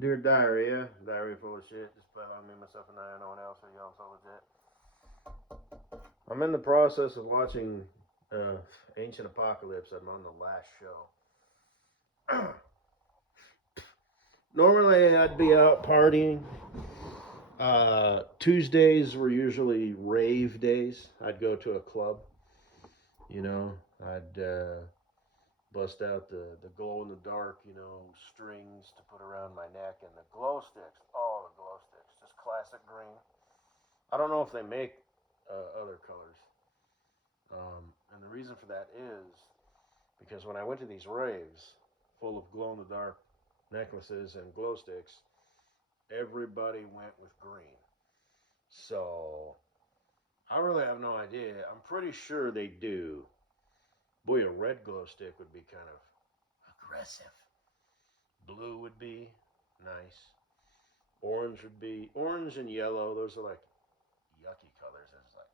Dear diarrhea full of shit. Just put on me, myself, and I. No one else. Or you all so legit. I'm in the process of watching Ancient Apocalypse. I'm on the last show. Normally, I'd be out partying. Tuesdays were usually rave days. I'd go to a club. You know, I'd bust out the glow in the dark, strings to put around my neck and the glow sticks. Oh, the glow sticks, just classic green. I don't know if they make other colors. And the reason for that is because when I went to these raves full of glow in the dark necklaces and glow sticks, everybody went with green. So I really have no idea. I'm pretty sure they do. Boy, a red glow stick would be kind of aggressive. Blue would be nice. Orange and yellow. Those are like yucky colors. It's like,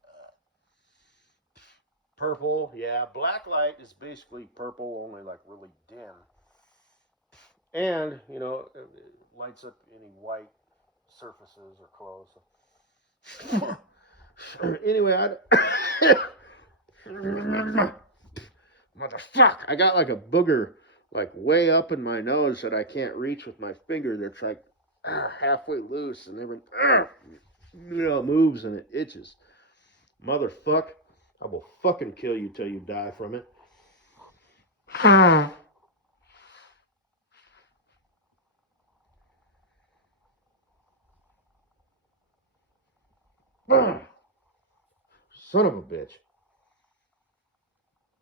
purple, yeah. Black light is basically purple, only like really dim. And, it lights up any white surfaces or clothes. Anyway, motherfucker, I got like a booger like way up in my nose that I can't reach with my finger. That's like halfway loose and everything, it moves and it itches. Motherfucker, I will fucking kill you till you die from it. Son of a bitch.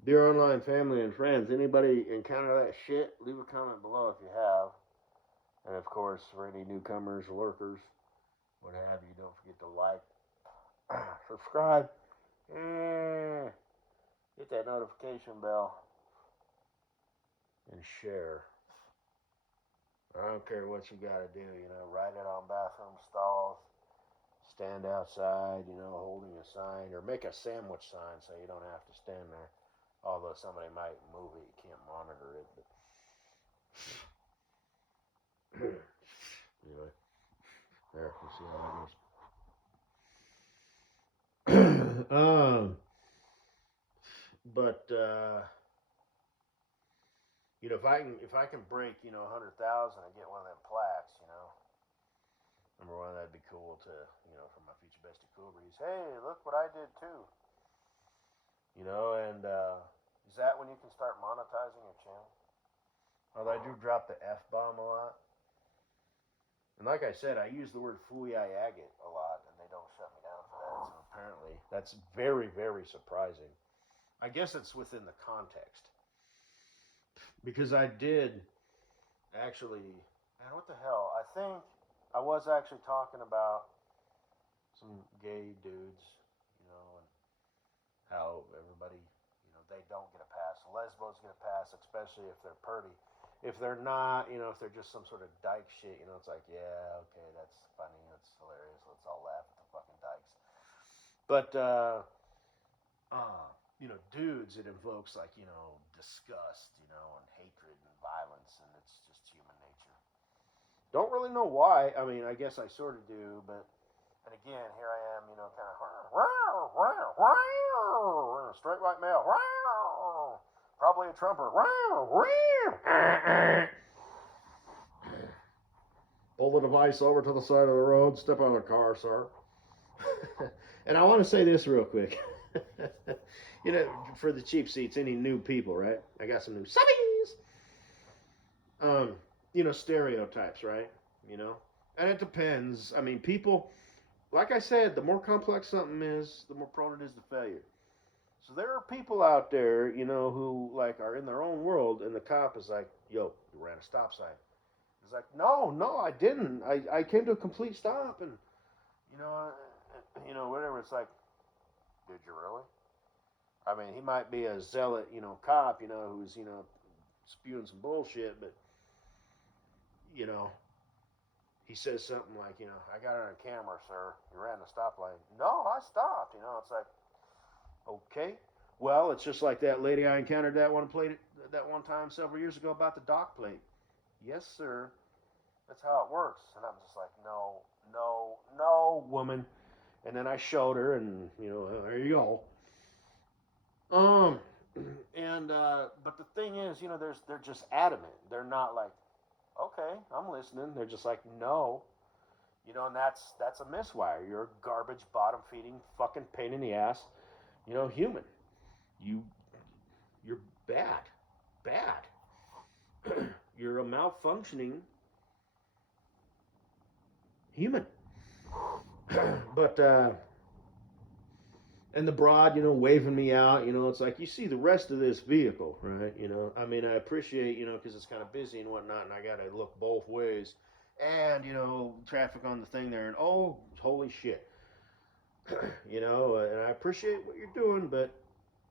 Dear online family and friends, anybody encounter that shit? Leave a comment below if you have. And of course, for any newcomers, lurkers, what have you, don't forget to like, subscribe, and hit that notification bell, and share. I don't care what you gotta do, write it on bathroom stalls, stand outside, holding a sign, or make a sandwich sign so you don't have to stand there. Although somebody might move it, you can't monitor it. But anyway, there, you see how that goes. But if I can break 100,000 and get one of them plaques, number one, that'd be cool to for my future bestie Cool Breeze. Hey, look what I did too. And is that when you can start monetizing your channel? Although I do drop the F-bomb a lot. And like I said, I use the word Fuyayagit a lot, and they don't shut me down for that. So apparently, that's very, very surprising. I guess it's within the context. Because I did actually, man, what the hell? I think I was actually talking about some gay dudes, and how everybody, they don't get a pass. Lesbos get a pass, especially if they're purty. If they're not, if they're just some sort of dyke shit, it's like, yeah, okay, that's funny, that's hilarious. Let's all laugh at the fucking dykes. But, dudes, it invokes like, disgust, and hatred and violence, and it's just human nature. Don't really know why. I mean, I guess I sort of do, but, and again, here I am, kind of, straight white male, probably a trumper. Pull the device over to the side of the road, step out of the car, sir. And I want to say this real quick. For the cheap seats, any new people, right? I got some new subbies. Stereotypes, right? And it depends. I mean, people, like I said, the more complex something is, the more prone it is to failure. So there are people out there, who like are in their own world, and the cop is like, "Yo, you ran a stop sign." It's like, "No, I didn't. I came to a complete stop, and whatever." It's like, "Did you really?" I mean, he might be a zealot, cop, who's spewing some bullshit, but he says something like, "I got it on camera, sir. You ran the stop lane." "No, I stopped." It's like, okay. Well, it's just like that lady I encountered that one time several years ago about the dock plate. Yes, sir. That's how it works. And I'm just like, no, no, no, woman. And then I showed her, and there you go. Um, and but the thing is, they're just adamant. They're not like, okay, I'm listening. They're just like, no, and that's a miswire. You're a garbage, bottom feeding, fucking pain in the ass, human. You you're bad. You're a malfunctioning human. But and the broad, waving me out, it's like you see the rest of this vehicle, right? I mean, I appreciate, because it's kind of busy and whatnot, and I got to look both ways, and traffic on the thing there, and oh, holy shit, and I appreciate what you're doing, but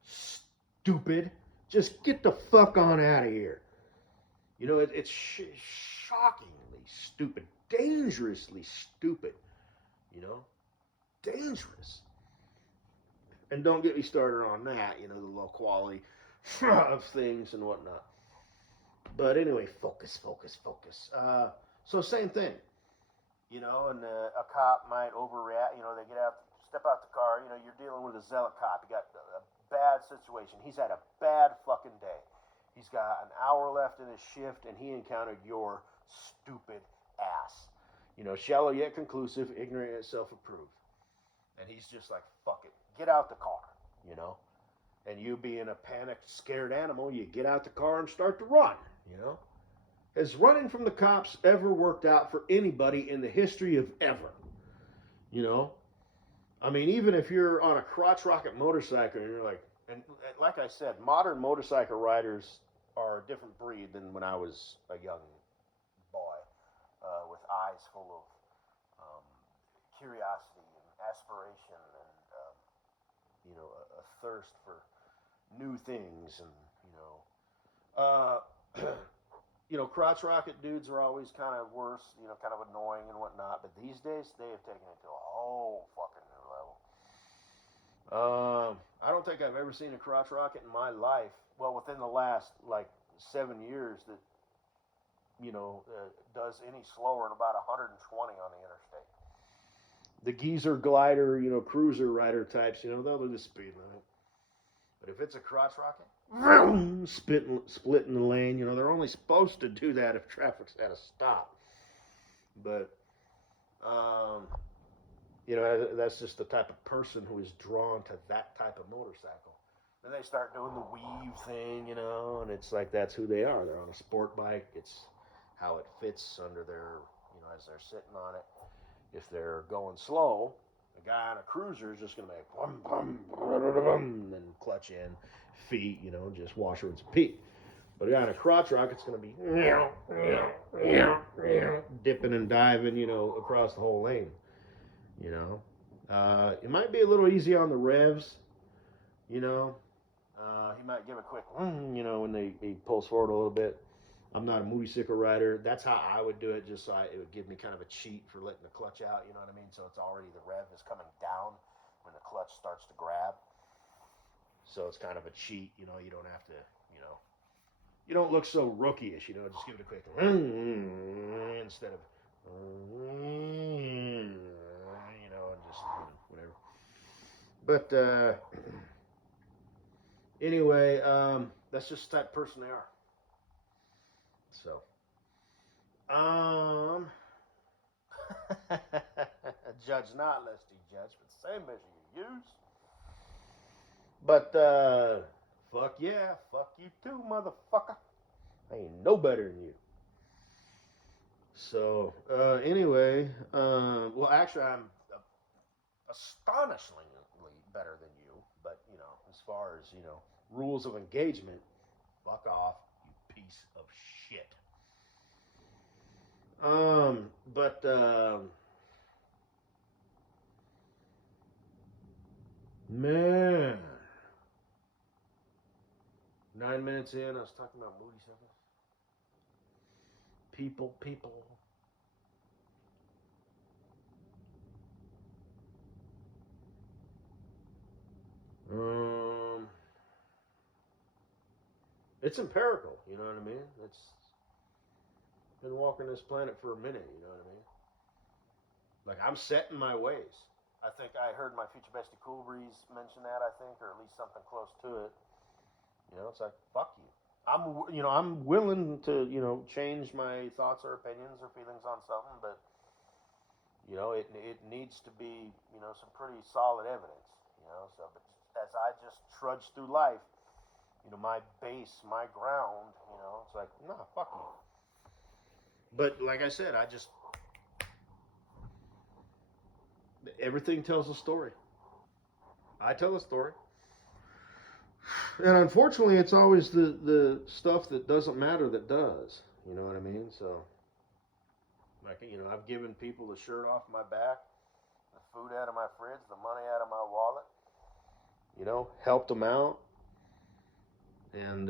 stupid, just get the fuck on out of here. It's shockingly stupid, dangerously stupid, dangerous. And don't get me started on that, the low quality of things and whatnot. But anyway, focus. So same thing, and a cop might overreact. They step out the car. You're dealing with a zealot cop. You got a bad situation. He's had a bad fucking day. He's got an hour left in his shift, and he encountered your stupid ass. Shallow yet conclusive, ignorant yet self-approved. And he's just like, fuck it, get out the car, And you being a panicked, scared animal, you get out the car and start to run, Has running from the cops ever worked out for anybody in the history of ever? I mean, even if you're on a crotch rocket motorcycle and you're like, and like I said, modern motorcycle riders are a different breed than when I was a young boy with eyes full of curiosity and aspiration and a thirst for new things and uh, crotch rocket dudes are always kind of worse, kind of annoying and whatnot. But these days, they have taken it to a whole fucking new level. I don't think I've ever seen a crotch rocket in my life. Well, within the last like 7 years, that does any slower than about 120 on the interstate. The geezer glider, cruiser rider types, they'll do the speed limit. But if it's a crotch rocket, splitting the lane, they're only supposed to do that if traffic's at a stop. But, that's just the type of person who is drawn to that type of motorcycle. Then they start doing the weave thing, and it's like that's who they are. They're on a sport bike. It's how it fits under their, as they're sitting on it. If they're going slow, a guy on a cruiser is just going to make bum, bum, bum, then clutch in, feet, just wash, rinse, and pee. But a guy on a crotch rocket's going to be dipping and diving, across the whole lane. It might be a little easy on the revs, he might give a quick, when he pulls forward a little bit. I'm not a motorcycle rider. That's how I would do it, just so it would give me kind of a cheat for letting the clutch out, you know what I mean? So it's already, the rev is coming down when the clutch starts to grab. So it's kind of a cheat, you don't have to, you don't look so rookie-ish, just give it a quick, instead of, and just, whatever. But, anyway, that's just the type of person they are. So, judge not lest ye judge, but the same measure you use. But, fuck yeah, fuck you too, motherfucker. I ain't no better than you. So, anyway, well, actually, I'm astonishingly better than you, but, as far as, rules of engagement, fuck off, you piece of shit. But, man, 9 minutes in, I was talking about motorcycles. People. It's empirical, you know what I mean? Been walking this planet for a minute, you know what I mean? Like, I'm set in my ways. I think I heard my future bestie Cool Breeze mention that, I think, or at least something close to it. You know, it's like, fuck you. I'm willing to, change my thoughts or opinions or feelings on something, but, it needs to be, some pretty solid evidence, so, but as I just trudge through life, my base, my ground, it's like, nah, fuck you. But like I said, everything tells a story. I tell a story. And unfortunately, it's always the stuff that doesn't matter that does. You know what I mean? So, like, I've given people the shirt off my back, the food out of my fridge, the money out of my wallet, helped them out, and,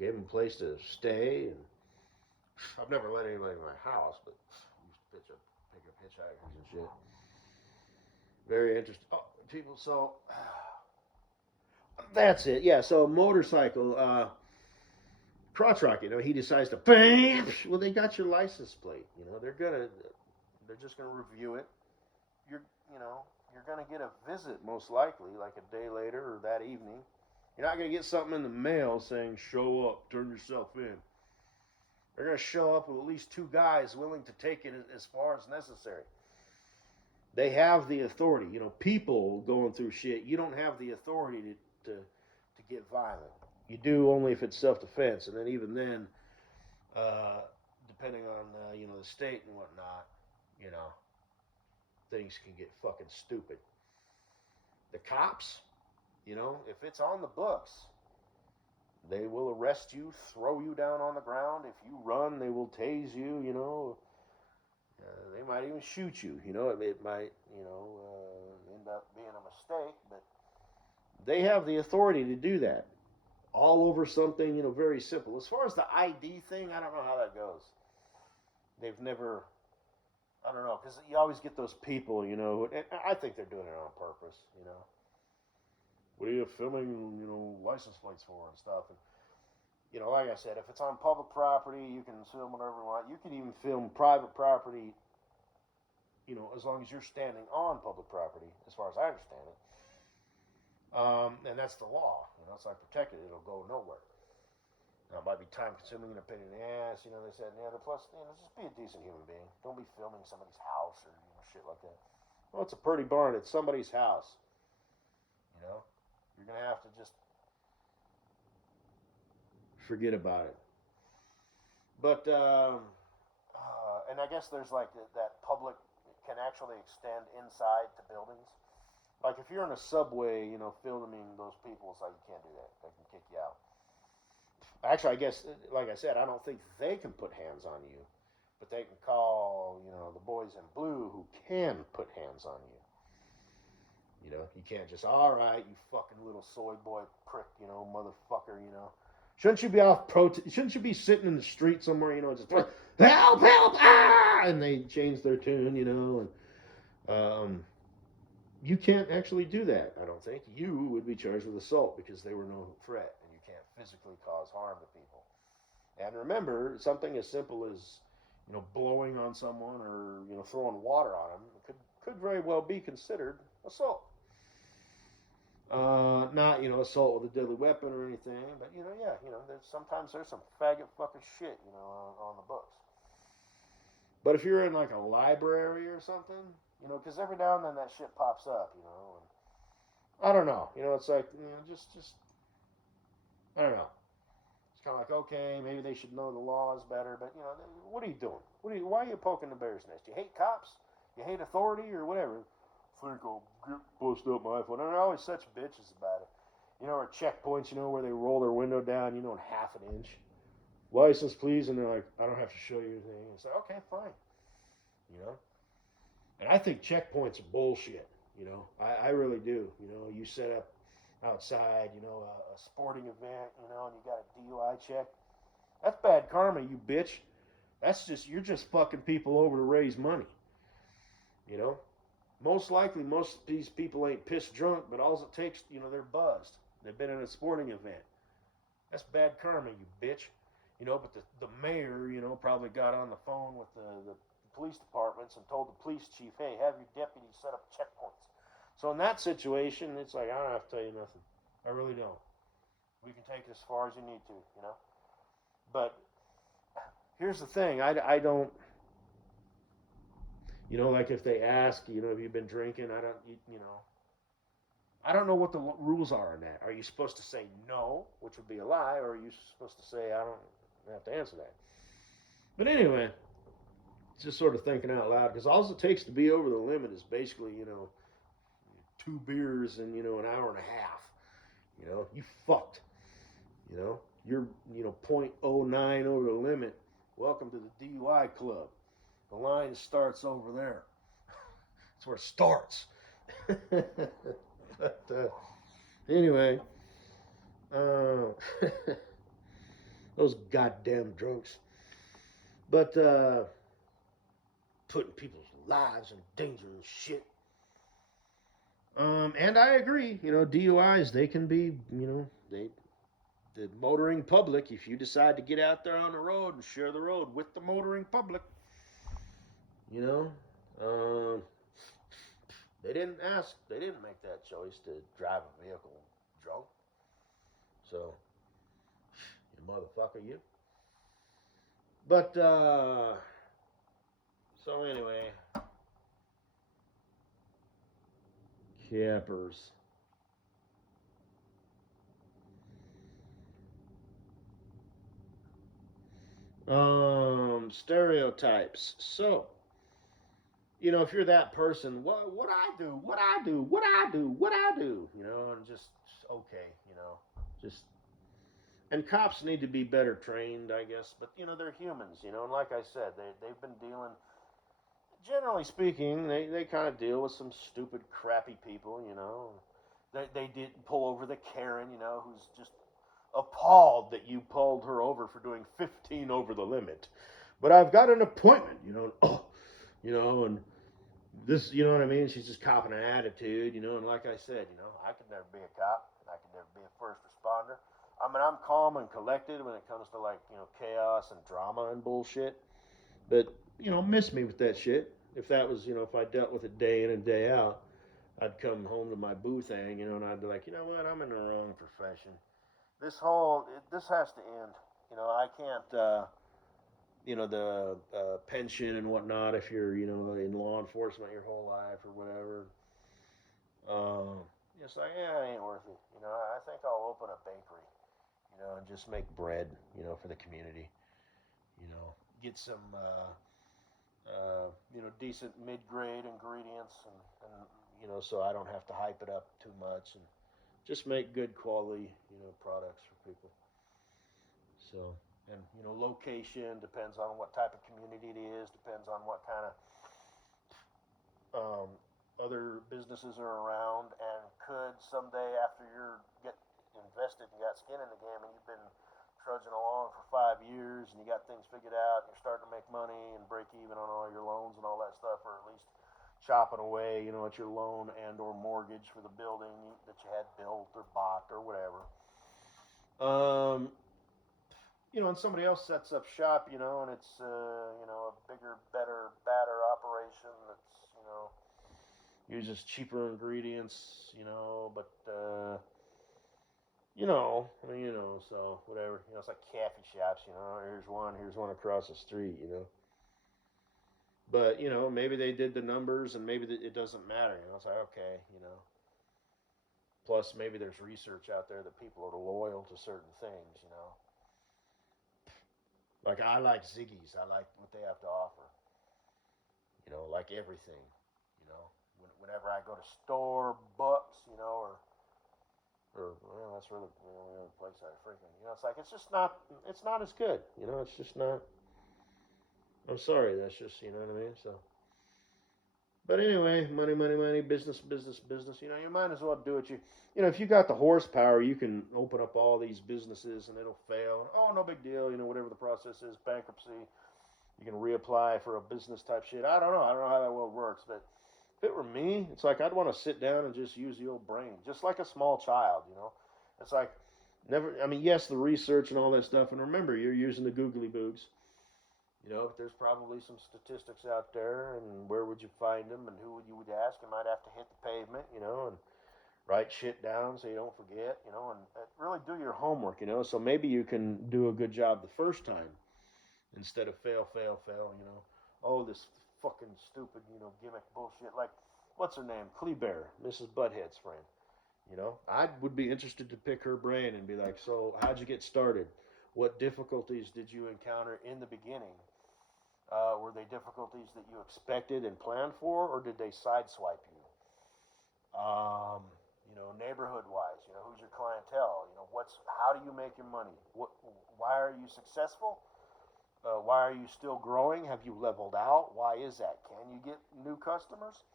gave them a place to stay. And I've never let anybody in my house, but used to pick up hitchhikers and shit. Very interesting. Oh, people, so that's it. Yeah, so motorcycle, crotch rock, he decides to bam. Well, they got your license plate. They're just gonna review it. You're, you're gonna get a visit most likely, like a day later or that evening. You're not gonna get something in the mail saying "show up, turn yourself in." They're gonna show up with at least 2 guys willing to take it as far as necessary. They have the authority. People going through shit. You don't have the authority to get violent. You do only if it's self-defense, and then even then, depending on the state and whatnot, things can get fucking stupid. The cops, if it's on the books, they will arrest you, throw you down on the ground. If you run, they will tase you. They might even shoot you. It might end up being a mistake, but they have the authority to do that. All over something, very simple. As far as the ID thing, I don't know how that goes. They've never, I don't know, because you always get those people, and I think they're doing it on purpose, What are you filming, license plates for and stuff? And, like I said, if it's on public property, you can film whatever you want. You can even film private property, as long as you're standing on public property, as far as I understand it. And that's the law. It's like protected. It'll go nowhere. Now, it might be time consuming and a pain in the ass, they said, and the other. Plus, just be a decent human being. Don't be filming somebody's house or, shit like that. Well, it's a pretty barn. It's somebody's house. You're going to have to just forget about it. But, and I guess there's like that public can actually extend inside to buildings. Like if you're in a subway, filming those people, it's like you can't do that. They can kick you out. Actually, I guess, like I said, I don't think they can put hands on you, but they can call, the boys in blue who can put hands on you. You can't just, all right, you fucking little soy boy prick, motherfucker, Shouldn't you be shouldn't you be sitting in the street somewhere, just help, ah! And they change their tune, and you can't actually do that, I don't think. You would be charged with assault because they were no threat, and you can't physically cause harm to people. And remember, something as simple as, blowing on someone or, throwing water on them could very well be considered assault. Not, assault with a deadly weapon or anything, but, sometimes there's some faggot fucking shit, on the books. But if you're in, like, a library or something, because every now and then that shit pops up, and I don't know, it's like, just, I don't know. It's kind of like, okay, maybe they should know the laws better, but, what are you doing? Why are you poking the bear's nest? You hate cops? You hate authority or whatever? I think I'll bust up my iPhone. And they're always such bitches about it. Or checkpoints, where they roll their window down, in half an inch. License, please. And they're like, I don't have to show you anything. It's like, okay, fine. And I think checkpoints are bullshit. I really do. You set up outside, a sporting event, and you got a DUI check. That's bad karma, you bitch. You're just fucking people over to raise money. Most likely, most of these people ain't pissed drunk, but all it takes, they're buzzed. They've been in a sporting event. That's bad karma, you bitch. But the mayor, probably got on the phone with the police departments and told the police chief, hey, have your deputies set up checkpoints. So in that situation, it's like, I don't have to tell you nothing. I really don't. We can take it as far as you need to. But here's the thing, I don't, like if they ask, have you been drinking? I don't know what the rules are in that. Are you supposed to say no, which would be a lie, or are you supposed to say I don't have to answer that? But anyway, just sort of thinking out loud, because all it takes to be over the limit is basically, 2 beers in, an hour and a half. You fucked. You're, .09 over the limit. Welcome to the DUI club. The line starts over there. That's where it starts. But anyway, those goddamn drunks. But putting people's lives in danger and shit. And I agree, DUIs, they can be, the motoring public, if you decide to get out there on the road and share the road with the motoring public, they didn't make that choice to drive a vehicle drunk. So, you motherfucker, you. But, so anyway, cappers. Stereotypes. So, if you're that person, what I do, and just okay, just. And cops need to be better trained, I guess. But they're humans, and like I said, they've been dealing. Generally speaking, they kind of deal with some stupid, crappy people, They did pull over the Karen, who's just appalled that you pulled her over for doing 15 over the limit. But I've got an appointment, and this, you know what I mean? She's just copping an attitude, and like I said, I could never be a cop, and I could never be a first responder. I mean, I'm calm and collected when it comes to chaos and drama and bullshit. But, miss me with that shit. If that was, if I dealt with it day in and day out, I'd come home to my boo thing, and I'd be like, you know what, I'm in the wrong profession. This has to end. I can't, the pension and whatnot if you're, in law enforcement your whole life or whatever. It's like, yeah, it ain't worth it. I think I'll open a bakery, and just make bread, for the community. Get some, decent mid-grade ingredients and so I don't have to hype it up too much and just make good quality, products for people. So, and, location depends on what type of community it is, depends on what kind of other businesses are around, and could someday after you're get invested and got skin in the game and you've been trudging along for 5 years and you got things figured out and you're starting to make money and break even on all your loans and all that stuff, or at least chopping away, at your loan and or mortgage for the building that you had built or bought or whatever. And somebody else sets up shop, and it's, a bigger, better, badder operation that's, uses cheaper ingredients, but, so whatever, it's like cafe shops, here's one across the street, But, maybe they did the numbers and maybe it doesn't matter, it's like, okay, Plus, maybe there's research out there that people are loyal to certain things, Like, I like Ziggy's. I like what they have to offer. Like everything, Whenever I go to Starbucks, well, that's really the only place I frequent. It's like, it's not as good. It's just not. I'm sorry, that's just, you know what I mean? So, but anyway, money, business. You might as well do it. If you got the horsepower, you can open up all these businesses and it'll fail. Oh, no big deal. Whatever the process is, bankruptcy, you can reapply for a business type shit. I don't know how that world works, but if it were me, it's like I'd want to sit down and just use the old brain, just like a small child. It's like Never. I mean, yes, the research and all that stuff, and remember, you're using the googly boogs. You know, there's probably some statistics out there, and where would you find them, and who would you would ask? You might have to hit the pavement, you know, and write shit down so you don't forget, you know, and really do your homework, you know. So maybe you can do a good job the first time instead of fail, fail, fail, you know. Oh, this fucking stupid, you know, gimmick bullshit. Like, what's her name? Kleber, Mrs. Butthead's friend. You know, I would be interested to pick her brain and be like, so how'd you get started? What difficulties did you encounter in the beginning? Were they difficulties that you expected and planned for, or did they sideswipe you? You know, neighborhood wise, you know, who's your clientele? You know, how do you make your money? Why are you successful? Why are you still growing? Have you leveled out? Why is that? Can you get new customers?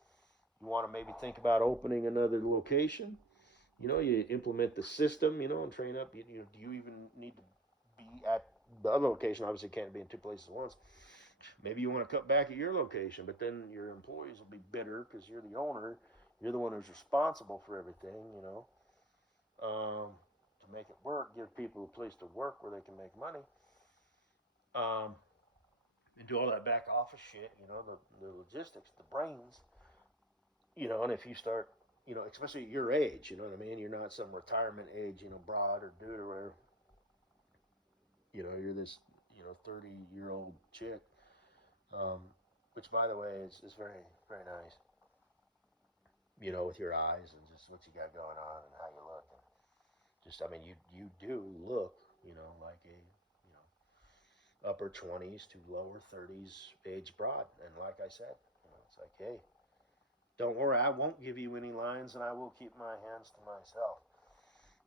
You want to maybe think about opening another location? You know, you implement the system, you know, and train up. You know, do you even need to be at the other location? Obviously, can't be in two places at once. Maybe you want to cut back at your location, but then your employees will be bitter because you're the owner. You're the one who's responsible for everything, you know. To make it work, give people a place to work where they can make money. Um, and do all that back office shit, you know, the logistics, the brains, you know, and if you start, you know, especially at your age, you know what I mean? You're not some retirement age, you know, broad or dude or whatever. You know, you're this, you know, 30-year-old chick, um, which, by the way, is very, very nice, you know, with your eyes and just what you got going on and how you look. And just, I mean, you do look, you know, like a, you know, upper 20s to lower 30s age broad. And like I said, you know, it's like, hey, don't worry, I won't give you any lines, and I will keep my hands to myself.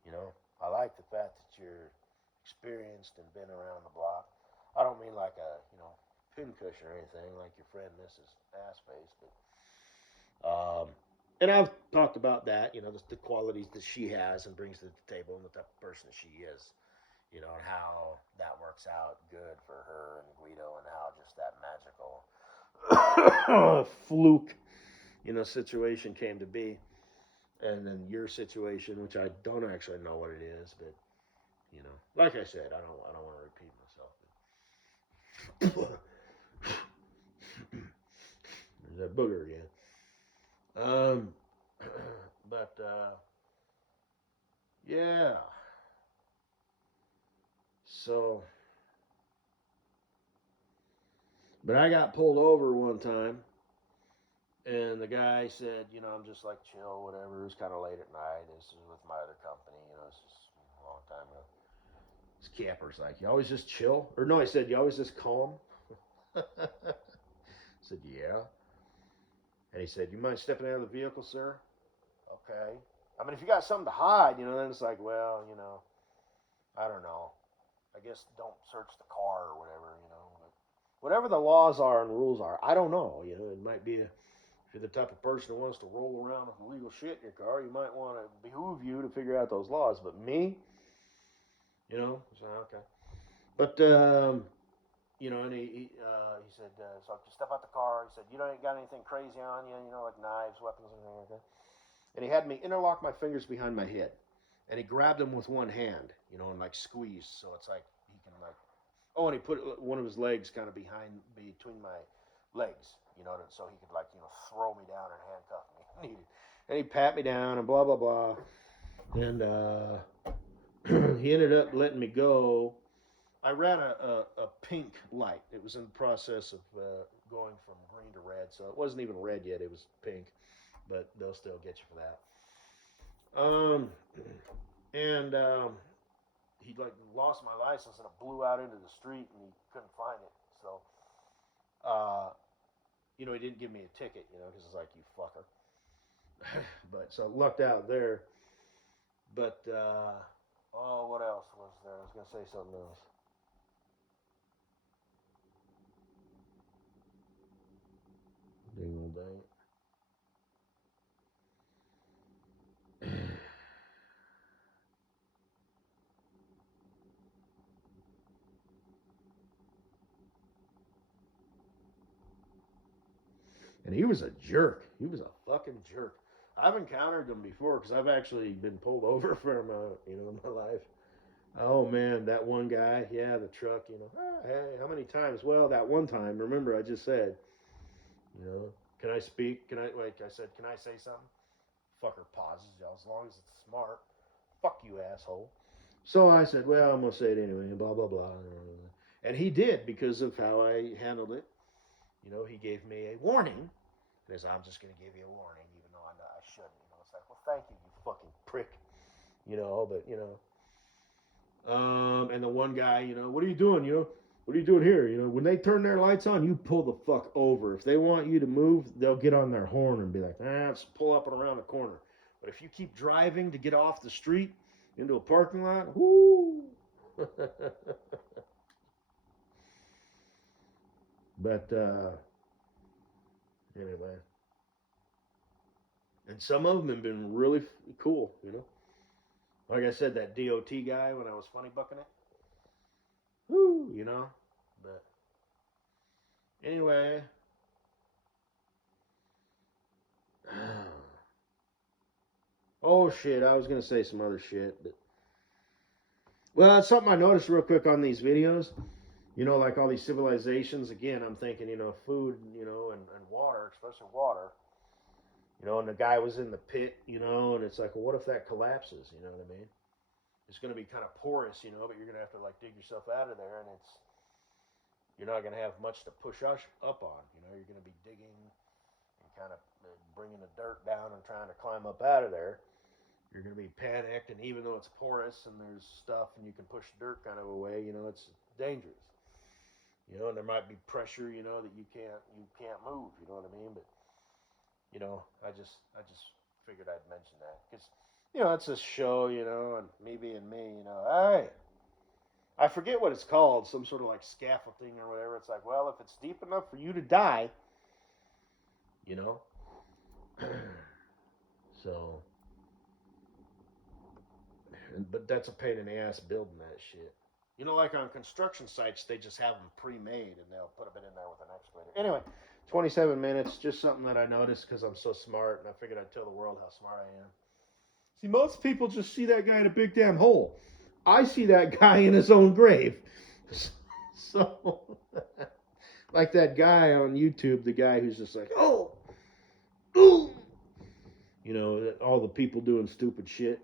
You know, I like the fact that you're experienced and been around the block. I don't mean like a, you know, pincushion or anything like your friend Mrs. Assface, but and I've talked about that, you know, the qualities that she has and brings to the table, and the type of person that she is, you know, and how that works out good for her and Guido, and how just that magical fluke, you know, situation came to be. And then your situation, which I don't actually know what it is, but you know, like I said, I don't want to repeat myself. There's that booger again. Um, but yeah. So, but I got pulled over one time, and the guy said, you know, I'm just like chill, whatever. It was kind of late at night. This is with my other company, you know, it's just a long time ago. This camper's like, you always just chill, or no, I said, you always just calm. I said, yeah. And he said, you mind stepping out of the vehicle, sir? Okay. I mean, if you got something to hide, you know, then it's like, well, you know, I don't know. I guess don't search the car or whatever, you know. But whatever the laws are and rules are, I don't know. You know, it might be if you're the type of person who wants to roll around with illegal shit in your car, you might want to behoove you to figure out those laws. But me, you know, so, okay. But you know, and he said, so just step out the car. He said, you don't got anything crazy on you, you know, like knives, weapons, or anything like that. And he had me interlock my fingers behind my head, and he grabbed them with one hand, you know, and like squeezed, so it's like he can like, oh, and he put one of his legs kind of between my legs, you know, so he could like, you know, throw me down and handcuff me. And he pat me down and blah blah blah, and he ended up letting me go. I ran a pink light. It was in the process of going from green to red, so it wasn't even red yet. It was pink, but they'll still get you for that. And he like lost my license, and it blew out into the street, and he couldn't find it. So, uh, you know, he didn't give me a ticket, you know, because it's like, you fucker. But so lucked out there. But oh, what else was there? I was gonna say something else. Ding dang. And he was a jerk. He was a fucking jerk. I've encountered them before because I've actually been pulled over from, you know, in my life. Oh man, that one guy, yeah, the truck, hey, how many times? Well, that one time, remember I just said, you know, can I speak? Can I, like I said, can I say something? Fucker pauses, as long as it's smart. Fuck you, asshole. So I said, well, I'm going to say it anyway, blah, blah, blah. And he did because of how I handled it. He gave me a warning. Because I'm just going to give you a warning, even though I shouldn't. It's like, well, thank you, you fucking prick. And the one guy, what are you doing? What are you doing here? When they turn their lights on, you pull the fuck over. If they want you to move, they'll get on their horn and be like, let's pull up and around the corner. But if you keep driving to get off the street into a parking lot, whoo. But anyway, and some of them have been really cool. Like I said, that DOT guy when I was funny bucking it. Woo, But anyway. Oh shit, I was gonna say some other shit, but well, it's something I noticed real quick on these videos. Like all these civilizations. Again, I'm thinking, food, and water, especially water. And the guy was in the pit, and it's like, well, what if that collapses? You know what I mean? It's going to be kind of porous, but you're going to have to like dig yourself out of there, and you're not going to have much to push up on. You're going to be digging and kind of bringing the dirt down and trying to climb up out of there. You're going to be panicked, and even though it's porous and there's stuff and you can push the dirt kind of away, it's dangerous. And there might be pressure, that you can't move. You know what I mean? But I just figured I'd mention that because it's a show, and me being me, hey, I forget what it's called, some sort of like scaffolding or whatever. It's like, well, if it's deep enough for you to die, so, but that's a pain in the ass building that shit. Like on construction sites, they just have them pre-made and they'll put them in there with an excavator. Anyway, 27 minutes, just something that I noticed because I'm so smart and I figured I'd tell the world how smart I am. See, most people just see that guy in a big damn hole. I see that guy in his own grave. So, like that guy on YouTube, the guy who's just like, oh, ooh. All the people doing stupid shit.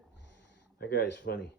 That guy's funny.